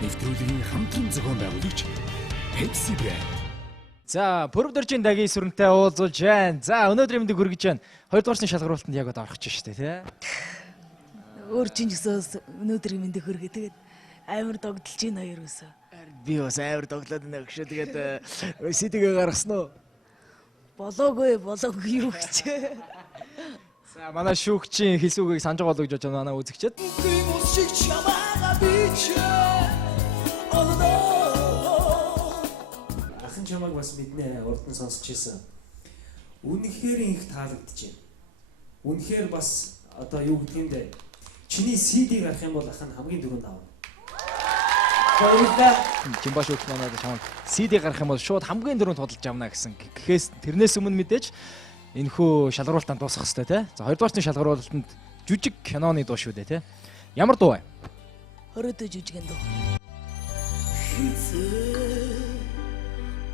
Нэвтрүүлгийн хамтран зохион байгуулагч Pepsi брэнд. За, Пүрвдэржийн дагийн сүрэнтэй уулзуулж байна. За, өнөөдрийн мэндийг хүргэж байна. Хоёрдугаарсны шалгаруултанд яг одоо орох гэж шүү дээ, тий? Өөр чинь гэсэн өнөөдрийн мэндийг хүргээ. Тэгээд амар догдолж байна хоёр өсөө. Би бас амар тоглоод байна гэж. Тэгээд CD-гээ гаргасан уу? Болоогүй юу гэж. За, манай шүүгчийн хэлсүүгийг санаж байгаа гэж бодож байна манай үзэгчид. Ахын чамайг бас мэднэ урд нь сонсч ирсэн. Үнэхээр их таалагдчихэв. Үнэхээр бас одоо юу гэдэг юм бэ? Чиний CD гарах юм бол ах нь хамгийн дөрөнд аав. Баярлалаа. Жимбаш шүүгч манайд чамайг CD гарах юм бол шууд хамгийн дөрөнд худалдаж авна гэсэн. Гэхээс тэрнээс өмнө мэдээж энэхүү шалгаруултанд дуусах хэрэгтэй тий. За, хоёрдугаарсны шалгаруултанд жүжиг киноны дуу шүү дээ тий. Ямар дуу вэ? Хоройдоо жүжигэн дөө.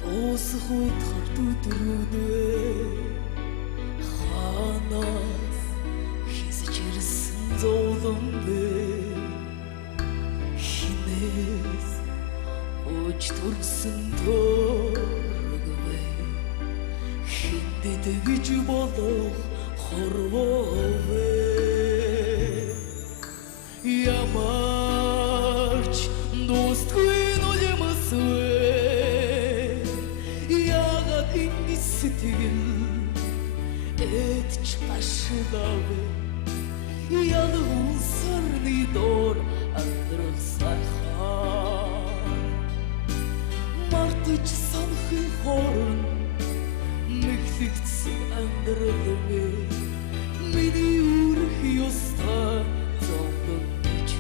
Дуусах үед хавтудруудээ ханаас хийсэж ирсэн зовлон бэ хинээс ууж төрсөн төргвэ хиндэд гэж болох хорвовэ ямарч дуустгүй нулимсвэ сэтгэл эдч башдавэ ялгуун сарны доор амьдрах сайхан мартаж санахын хорон нэглэгдсэн амьдралвэ миний үрх ёстой зовлон гэж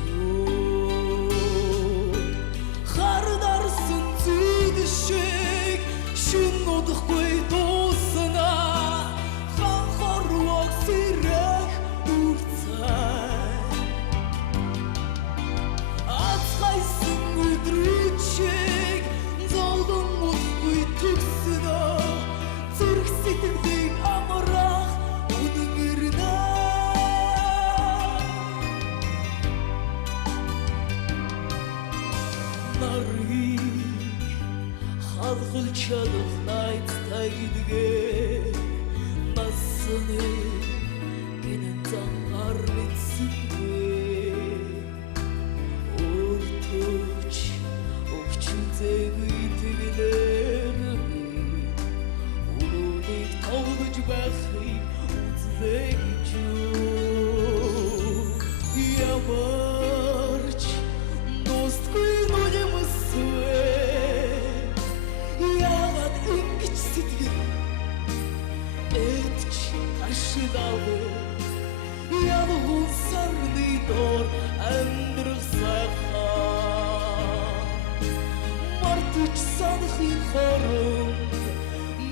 хардарсан зүд шиг шүн удахгүй дуусна ханхорвог сэрэх үрцай ацхайсан өдрүүд шиг зовлон удахгүй төгснө зүрх сэтгэлийг амрах үнэн нарыг халхал чадах найзтай гэдгээ насны гинэн замаар мэдсэнгүй өөртөөч өвчин зэгүй тэгэлэр өрөөнийг тоглож байхыг үзлээч ямарч дуустгүй нулимсвэ ашдавэ ялгуун сарны доор амьдрах сайхан мартаж санахын хорон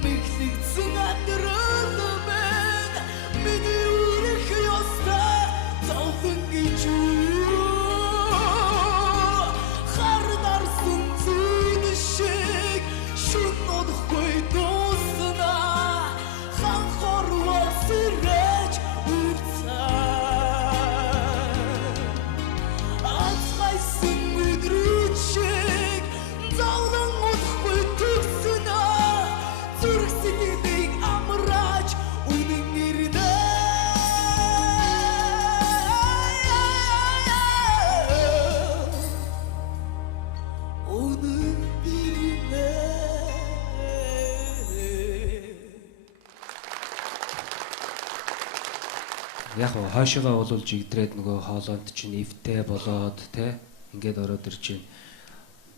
мэглэгдсэн амьдрал мэн миний үрх ёстой зовлон гэж хардарсан зүд шиг шүн удахгүй дуусна ханхорвог сэрэж үрцай ацхайсан өдрүүд шиг зовлон удахгүй төгснө зүрх сэтгэлийг амрааж үнэн ирнэ үнэн ирнэ. Яг хойшоогоо улуулж игдрээд нөгөө хоолойд чинь эвтэй болоод те ингээд ороод ирж байна.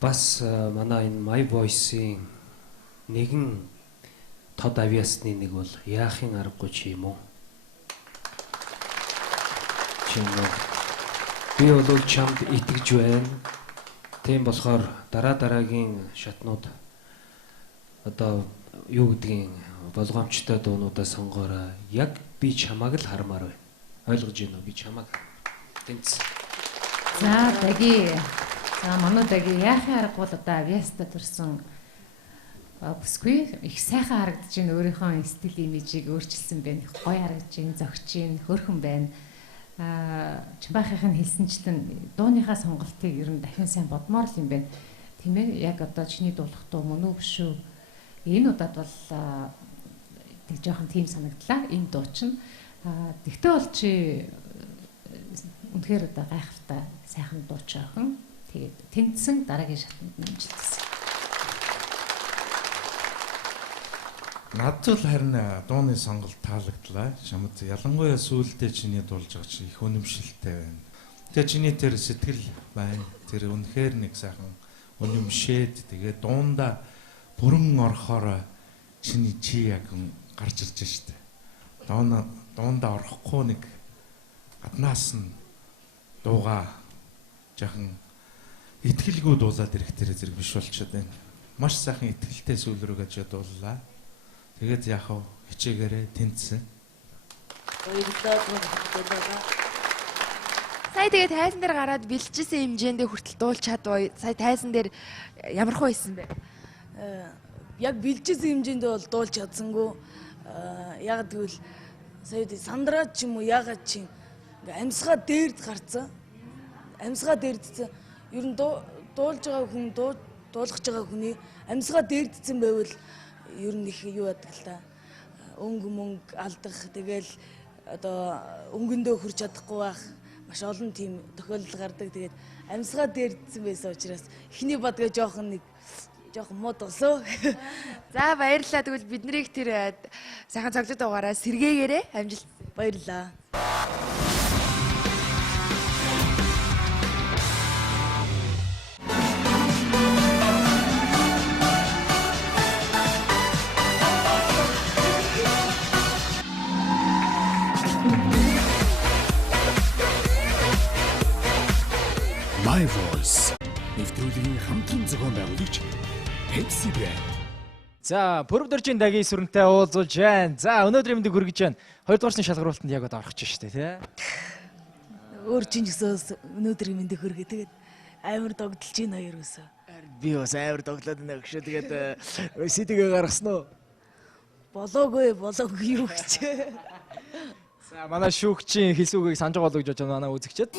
Бас манай энэ My Voice-ийн нэгэн тод авьяасны нэг бол яахын аргагүй чи юм уу? Би бол чамд итгэж байна. Тийм болохоор дараагийн шатнууд одоо юу гэдгийг болгоомжтой дуунуудаа сонгоорой. Яг би чамааг л хармаар байна. Ойлгож байна уу? Би чамааг тэнц. За даги. За манай даги яахын арга бол одоо авьяастай төрсэн бүсгүй их сайхан харагдаж байна. Өөрийнхөө стил имижийг өөрчилсөн байна. Гоё харагдаж байна. Зөгч байна. Хөөрхөн байна. Чимбаахын хэлсэнчлэн дууныхаа сонголтыг ер нь дахин сайн бодмоор л юм байна. Тийм ээ. Яг одоо чиний дуулах дуу мөн үү биш үү? Энэ удаад бол тэг жоохон тийм санагдлаа. Энэ дуу чинь. Тэгтээ бол чи үнэхээр одоо гайхалтай сайхан дууч охин. Тэгээд тэнцсэн дараагийн шатанд нэмжилсэн. Надад л харин дууны сонголт таалагдлаа. Шамд ялангуяа сүүлдээ чиний дуулж байгаа чи их үнэмшилтэй байна. Тэгээ чиний тэр сэтгэл байна. Тэр үнэхээр нэг сайхан үнэмшээд тэгээ дуунда бүрэн орохоор чиний чи яг гарч ирж штэ. Дуунда орохгүй нэг гаднаас нь дууга жахан итгэлгүй дуулаад ирэх тэр зэрэг биш болчиход байна. Маш сайхан итгэлтэй сүүл рүү гэж дууллаа. Тэгээд яг хичээгээрээ тэнцсэн. Сая тэгээд тайзан дээр гараад бэлчсэн хэмжээндээ хүртэл дуулж чадваа. Сая тайзан дээр ямар хөө исэн бэ? Яг бэлжсэн хэмжээндээ бол дуулж чадсангүй. Яг тэгвэл сая сандраад ч юм уу ягаад чи амьсгаа дээрд гарцсан. Амьсгаа дээрдсэн. Ер нь дуулж байгаа хүн дуулгаж байгаа хүний амьсгаа дээрдсэн байвал ер нь их юу яадаг л та. Мөнгө алдах тэгэл одоо өнгөндөө хүрч чадахгүй байх маш олон тийм тохиолдол гардаг. Тэгээд амьсгаа дээрдсэн байсан учраас эхний бадгаа жоохон муу дулсоо. За баярлалаа. Тэгвэл биднийг тэр сайхан цоглог дугаараа сэргээгээрээ амжилт. Баярлалаа. My Voice. Нэвтрүүлгийн хамтран зохион байгуулагч Pepsi Brand. За, Пүрэв дөржийн дагийн сүрэнтэй уулзуулж байна. За, өнөөдрийн мэндийг хүргэж байна. 2 дугаарсны шалгаруултанд яг одоо орох гэж штэ тий. Өөр чинь гэсэн өнөөдрийн мэндийг хүргээ. Тэгээд амар догдолж байна хоёр өсөө. Би бас амар тоглоод байна гэж тэгээд CD-гээ гаргасан уу? Болоогүй юу гэж. За, манай шүүгчийн хэлсүүгийг санаж байгаа гэж бодож байна манай үзэгчд.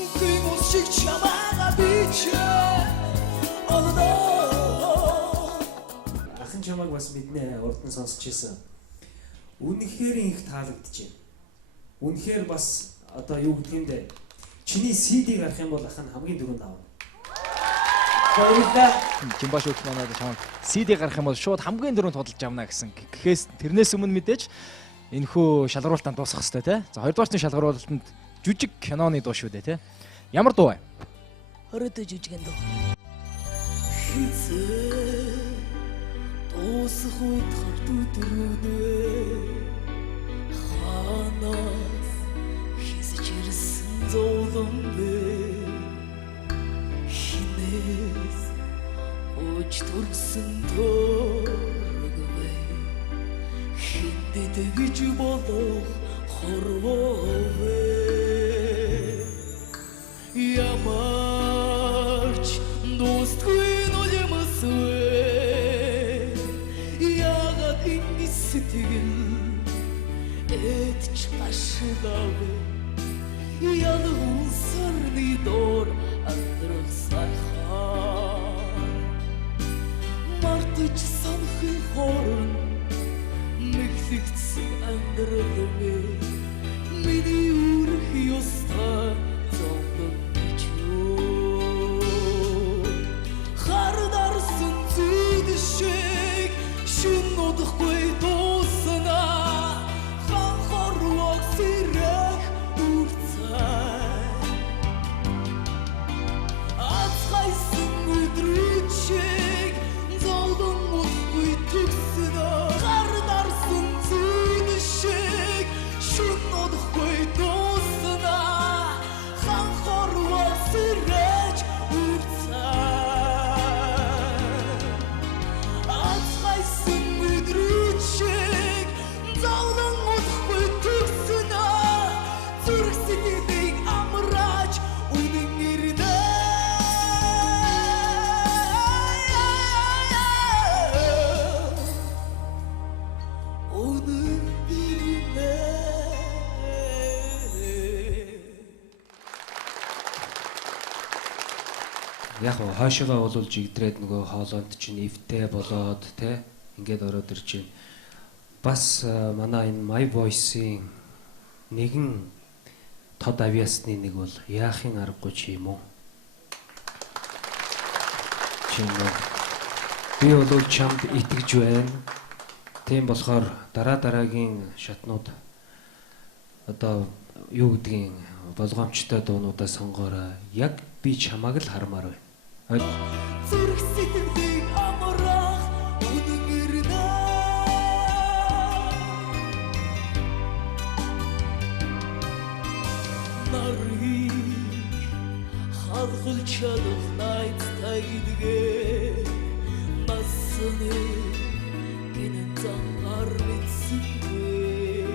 Ахын чамайг бас мэднэ урд нь сонсч ирсэн. Үнэхээр их таалагдчихэв. Үнэхээр бас одоо юу гэдэг юм бэ? Чиний CD гарах юм бол ах нь хамгийн дөрөнд аав. Баярлалаа. Чимбаш шүүгч манайд чамд CD гарах юм бол шууд хамгийн дөрөнд худалдаж авна гэсэн. Гэхээс тэрнээс өмнө мэдээж энэхүү шалгаруултанд дуусах хэрэгтэй тий. За 2 дугаарсны шалгаруултанд жүжиг киноны дуу шүү дээ тий. Ямар дуу вэ? Хоройтой жүжигэн дуу. Дуусах үед хавтүдрүүдээ ханаас хийсэж ирсэн зовлон бэ хинээс ууж төрсөн төргвэ хиндэд гэж болох хорвовэ ямарч дуустгүй нулимсвэ ягад энэ сэтгэл эдч башдавэ ялгуусарны дор андрах сайхан мартаж санахын хорон мэглэгдсэн амьдралмэ миний үрх ёстой зовлон бичөө яг хойшоогоо бол жигдрээд нөгөө хоолойд чинь эвтэй болоод те ингээд ороод ирж байна. Бас манай энэ My Voice-ийн нэгэн тод авьяасны нэг бол яахын аргагүй ч юм уу. Би бол чамд итгэж байна. Тийм болохоор дараагийн шатнууд одоо юу гэдгийг болгоомжтой дуунуудаа сонгоорой. Яг би чамааг л хармаар байна. Зүрх сэтгэлийг амрах үнэн нарыг халхал чадах найзтай идгээ насны гинэн замар мэдсэнгүй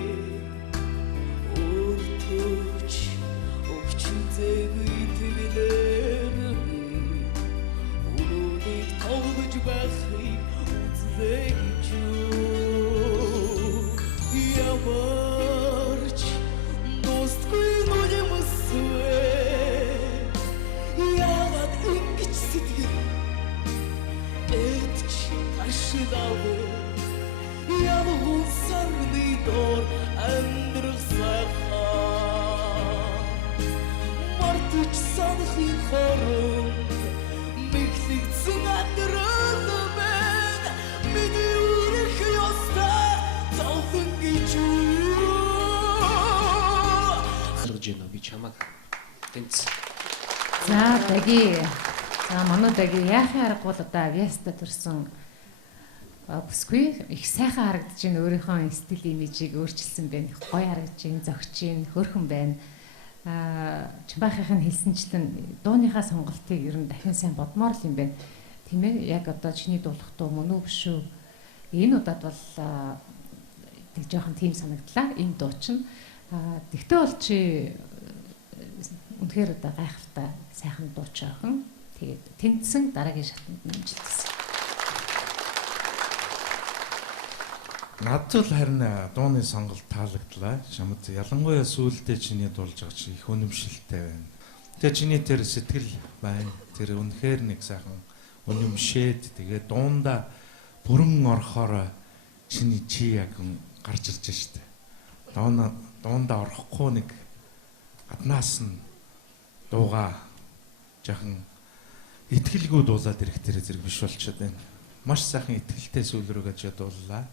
өөртөөч өвчнөйг итгэлээр үлүүдийг тоглож байхыг үзлээч ямарч достгүй нүнэмсвэ яагаад ингэж сэтгэл этч ашигавэ явгон сарны дор амьдрах сайхан мартаж санахын хором мэглэгдсэн амьдрал байна миний үрэх ёстой зовхон гэж Харж гинөө би чамааг тэнц. За даги. За манай даги яахын арга бол одоо авьяаста төрсэн бүсгүй их сайхан харагдаж байна. Өөрийнхөө стил имижийг өөрчилсөн байна. Гоё харагдаж байна, зөгч байна, хөөрхөн байна. Чамбайхын хэлсэнчлэн дууныхаа сонголтыг ер нь дахин сайн бодмоор л юм байна. Тийм ээ? Яг одоо чиний дуулах дуу мөн үү биш үү? Энэ удаад бол тэг жоохон тийм санагдлаа. Энэ дуу чинь тэгтээ бол чи үнэхээр одоо гайхалтай сайхан дууч охин. Тэгээд тэнцсэн дараагийн шатнд нэмжлээсэн. Надад л харин дууны сонголт таалагдлаа. Чамд ялангуяа сүүлдээ чиний дуулж байгаа чи их үнэмшилтэй байна. Тэгээ чиний тэр сэтгэл байна. Тэр үнэхээр нэг сайхан үнэмшээд тэгээ дуунда бүрэн орохоор чиний чи яг гарч ирж штэ. Дуунда орохгүй нэг гаднаас нь дууга жоохон итгэлгүй дуулаад ирэх тэр зэрэг биш болчиход байна. Маш сайхан итгэлтэй сүүл рүү гэж дууллаа.